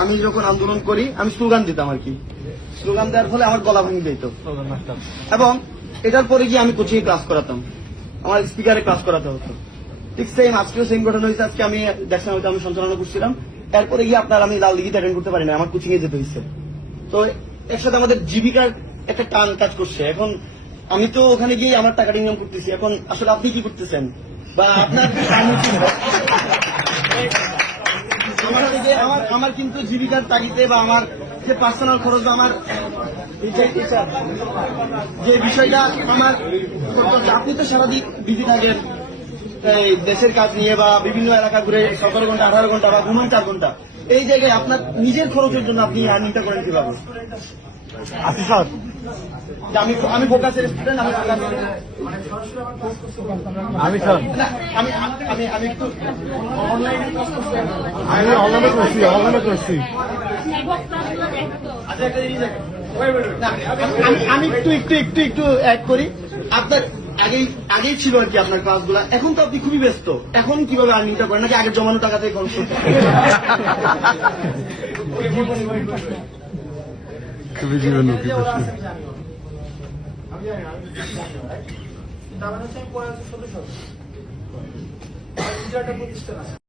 আমি যখন আন্দোলন করি, আমি স্লোগান দিতাম আর কি। স্লোগান দেওয়ার ফলে আমার গলা ভেঙে যেত এবং এটার পরে গিয়ে আমি কোচিং ক্লাস করাতাম। আমার স্পিকারে ক্লাস করাতে হতো। ঠিক সেম আজকেও সেম ঘটনা হয়েছে। আজকে আমি দেখছেন হয়তো আমি সঞ্চালনা করছিলাম। এরপরে গিয়ে আপনার আমি লাল দিঘিতে অ্যাটেন্ড করতে পারি না আমার কোচিং এ যেতে হয়েছে। তো এর সাথে আমাদের জীবিকার একটা টান কাজ করছে। এখন আমি তো ওখানে গিয়ে আমার টাকাটা ইনকাম করতেছি। এখন আসলে আপনি কি করতেছেন? বা আপনার? আমার আমার কিন্তু জীবিকার তাগিদে বা আমার যে পার্সোনাল খরচ আমার যে- বিষয়টা আমার আপনি তো সারাদিন বিজি থাকেন দেশের কাজ নিয়ে বা বিভিন্ন এলাকা ঘুরে সতেরো ঘণ্টা, আঠারো ঘণ্টা বা ঘুমান চার ঘণ্টা। এই জায়গায় আপনার নিজের খরচের জন্য আপনি আর্নিংটা করেন কীভাবে? আচ্ছা স্যার আমি আমি ফোকাসের স্টুডেন্ট আমি আমি স্যার আমি আমি আমি একটু অনলাইনে করছি। আমি অনলাইনে করছি অনলাইনে করছি। আচ্ছা, একটা জিনিস আমি- আমি একটু একটু একটু একটু অ্যাড করি। আপনার আগেই আগেই ছিল আর কি আপনার ক্লাসগুলো এখন তো আপনি খুবই ব্যস্ত। এখন কীভাবে আর্নিংটা করেন? নাকি আগে জমানো টাকা থেকে খরচ খুবই জীবনমুখী প্রশ্ন। আমি জানি না, আমি তার মানে হচ্ছে আমি পড়ার সদস্য। আর নিজের একটা প্রতিষ্ঠান আছে।